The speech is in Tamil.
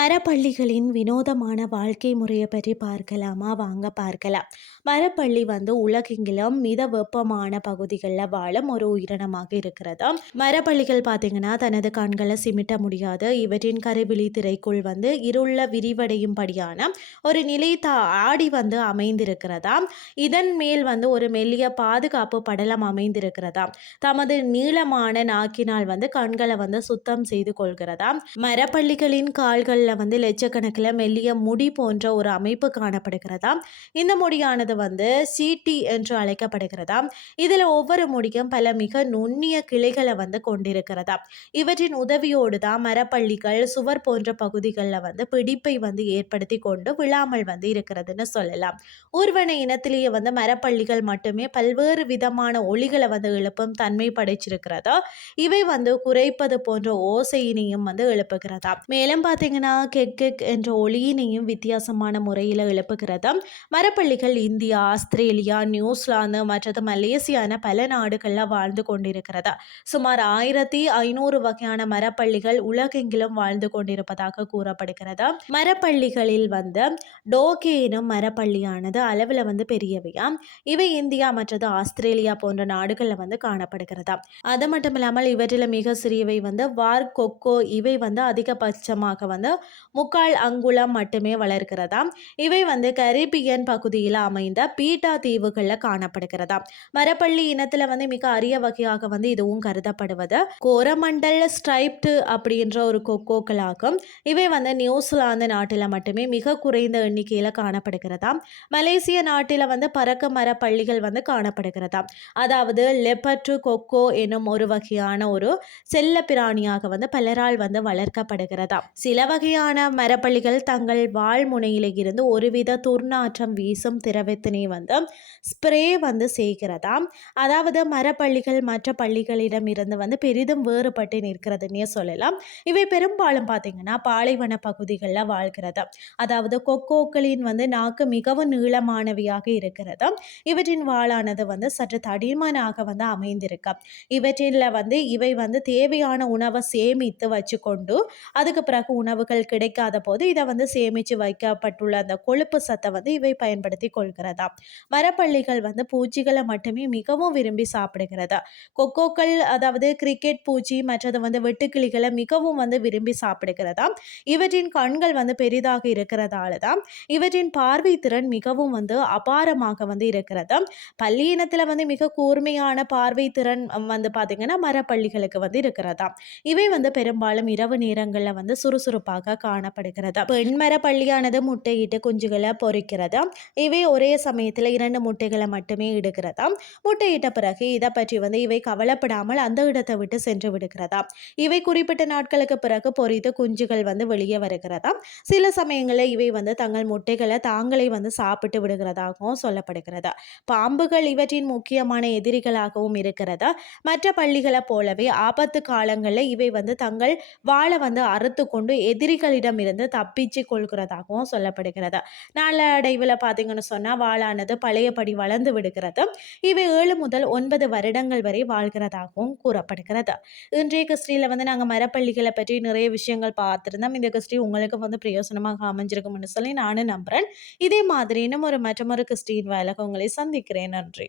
மரப்பள்ளிகளின் வினோதமான வாழ்க்கை முறையை பற்றி பார்க்கலாமா? வாங்க பார்க்கலாம். மரப்பள்ளி வந்து உலகெங்கிலும் மித வெப்பமான பகுதிகளில் வாழும் ஒரு உயிரினமாக இருக்கிறது? மரப்பள்ளிகள் பார்த்தீங்கன்னா தனது கண்களை சிமிட்ட முடியாது. இவற்றின் கருவிழி திரைக்குள் வந்து இருள விரிவடையும்படியான ஒரு நிலை தா ஆடி வந்து அமைந்திருக்கிறதா? இதன் மேல் வந்து ஒரு மெல்லிய பாதுகாப்பு படலம் அமைந்திருக்கிறதா? தமது நீளமான நாக்கினால் வந்து கண்களை வந்து சுத்தம் செய்து கொள்கிறதா? மரப்பள்ளிகளின் வந்து லட்சக்கணக்கில் மெல்லிய முடி போன்ற ஒரு அமைப்பு காணப்படுகிறதா இந்த முடியானது வந்து சீட்டி என்று அழைக்கப்படுகிறதா இதில் ஒவ்வொரு முடியும் பல மிக நுண்ணிய கிளைகளை வந்து கொண்டிருக்கிறதா இவற்றின் உதவியோடு தான் மரப்பள்ளிகள் சுவர் போன்ற பகுதிகளில் வந்து பிடிப்பை வந்து ஏற்படுத்தி கொண்டு விழாமல் வந்து இருக்கிறதுன்னு சொல்லலாம். ஊர்வன இனத்திலேயே வந்து மரப்பள்ளிகள் மட்டுமே பல்வேறு விதமான ஒளிகளை வந்து எழுப்பும் தன்மை படைச்சிருக்கிறதா இவை வந்து குறைப்பது போன்ற ஓசையினையும் வந்து எழுப்புகிறதா மேலும் பார்த்தீங்கன்னா கெக் கெக் என்ற ஒளியினையும் வித்தியாசமான முறையில் எழுப்புகிறதா. மரப்பள்ளிகள் இந்தியா ஆஸ்திரேலியா நியூசிலாந்து மற்றது மலேசியான பல நாடுகளில் வாழ்ந்து கொண்டிருக்கிறதா. சுமார் ஆயிரத்தி ஐநூறு வகையான மரப்பள்ளிகள் உலகெங்கிலும் வாழ்ந்து கொண்டிருப்பதாக கூறப்படுகிறது. மரப்பள்ளிகளில் வந்து டோகே எனும் மரப்பள்ளியானது அளவில் வந்து பெரியவையா? இவை இந்தியா மற்றது ஆஸ்திரேலியா போன்ற நாடுகளில் வந்து காணப்படுகிறதா. அது மட்டும் இல்லாமல் இவற்றில் மிக சிறியவை வந்து வார் கொக்கோ இவை வந்து அதிகபட்சமாக வந்து முக்கால் அங்குலம் மட்டுமே வளர்கிறதாம் இவை வந்து கரீபியன் பகுதியில் அமைந்த பீட்டா தீவுகளில் காணப்படுகிறதா? மரப்பள்ளி இனத்தில் வந்து மிக அரிய வகையாக வந்து இதுவும் கருதப்படுவது கோரமண்டல் ஸ்ட்ரைப்டு அப்படின்ற ஒரு கொக்கோக்களாகும். இவை வந்து நியூசிலாந்து நாட்டில் மட்டுமே மிக குறைந்த எண்ணிக்கையில் காணப்படுகிறதாம் மலேசிய நாட்டில் வந்து பறக்க மரப்பள்ளிகள் வந்து காணப்படுகிறதாம் அதாவது லெப்பர்டு கொக்கோ எனும் ஒரு வகையான ஒரு செல்ல பிராணியாக வந்து பலரால் வந்து வளர்க்கப்படுகிறதாம் சில வகையான மரப்பள்ளிகள் தங்கள் வாழ்முனையிலிருந்து ஒருவித துர்நாற்றம் வீசும் திரவத்தினை வந்து ஸ்ப்ரே வந்து செய்கிறதா? அதாவது மரப்பள்ளிகள் மற்ற பள்ளிகளிடம் இருந்து வந்து பெரிதும் வேறுபட்டு நிற்கிறதுன்னே சொல்லலாம். இவை பெரும்பாலும் பார்த்தீங்கன்னா பாலைவன பகுதிகளில் வாழ்கிறது. அதாவது கொக்கோக்களின் வந்து நாக்கு மிகவும் நீளமானவையாக இருக்கிறது. இவற்றின் வாளானது வந்து சற்று தடிமனாக வந்து அமைந்திருக்கு இவற்றில் வந்து இவை வந்து தேவையான உணவை சேமித்து வச்சுக்கொண்டு அதுக்கு பிறகு உணவுகள் கிடைக்காத போது இதை வந்து சேமித்து வைக்கப்பட்டுள்ள அந்த கொழுப்பு சத்தை வந்து இவை பயன்படுத்தி கொள்கிறதா? மரப்பள்ளிகள் வந்து பூச்சிகளை மட்டுமே மிகவும் விரும்பி சாப்பிடுகிறதா. கொக்கோக்கள் அதாவது கிரிக்கெட் பூச்சி மற்றது வந்து வெட்டுக்கிளிகளை மிகவும் வந்து விரும்பி சாப்பிடுகிறதா? இவற்றின் கண்கள் வந்து பெரிதாக இருக்கிறதால தான் இவற்றின் பார்வை திறன் மிகவும் வந்து அபாரமாக வந்து இருக்கிறது. பள்ளி இனத்தில் வந்து மிக கூர்மையான பார்வை திறன் வந்து பார்த்திங்கன்னா மரப்பள்ளிகளுக்கு வந்து இருக்கிறதா? இவை வந்து பெரும்பாலும் இரவு நேரங்களில் வந்து சுறுசுறுப்பாக காணப்படுகிறது பெண்மர பள்ளியானது முட்டையிட்டு குஞ்சுகளை பொறிக்கிறது இவை ஒரே சமயத்தில் இரண்டு முட்டைகளை மட்டுமே இடுகிறதா முட்டையிட்ட பிறகு இதை பற்றி வந்து இவை கவலைப்படாமல் அந்த இடத்தை விட்டு சென்று விடுகிறதா இவை குறிப்பிட்ட நாட்களுக்கு பிறகு பொறித்து குஞ்சுகள் வந்து வெளியே வருகிறதா சில சமயங்களில் இவை வந்து தங்கள் முட்டைகளை தாங்களே வந்து சாப்பிட்டு விடுகிறதாகவும் சொல்லப்படுகிறது. பாம்புகள் இவற்றின் முக்கியமான எதிரிகளாகவும் இருக்கிறதா. மற்ற பள்ளிகளை போலவே ஆபத்து காலங்களில் இவை வந்து தங்கள் வாழை வந்து அறுத்து கொண்டு புலிகளிடமிருந்து தப்பிச்சு கொள்கிறதாகவும் சொல்லப்படுகிறது. நாளடைவில் பார்த்தீங்கன்னு சொன்னால் வாழானது பழையபடி வளர்ந்து விடுகிறது. இவை ஏழு முதல் ஒன்பது வருடங்கள் வரை வாழ்கிறதாகவும் கூறப்படுகிறது. இன்றைய கிறிஸ்டியில் வந்து நாங்கள் மரப்பள்ளிகளை பற்றி நிறைய விஷயங்கள் பார்த்துருந்தோம். இந்த கிறிஸ்டி உங்களுக்கு வந்து பிரயோசனமாக அமைஞ்சிருக்கும்னு சொல்லி நானும் நம்புகிறேன் இதே மாதிரி இன்னும் ஒரு மற்றமொரு கிறிஸ்டின் வேலைக்கு உங்களை சந்திக்கிறேன். நன்றி.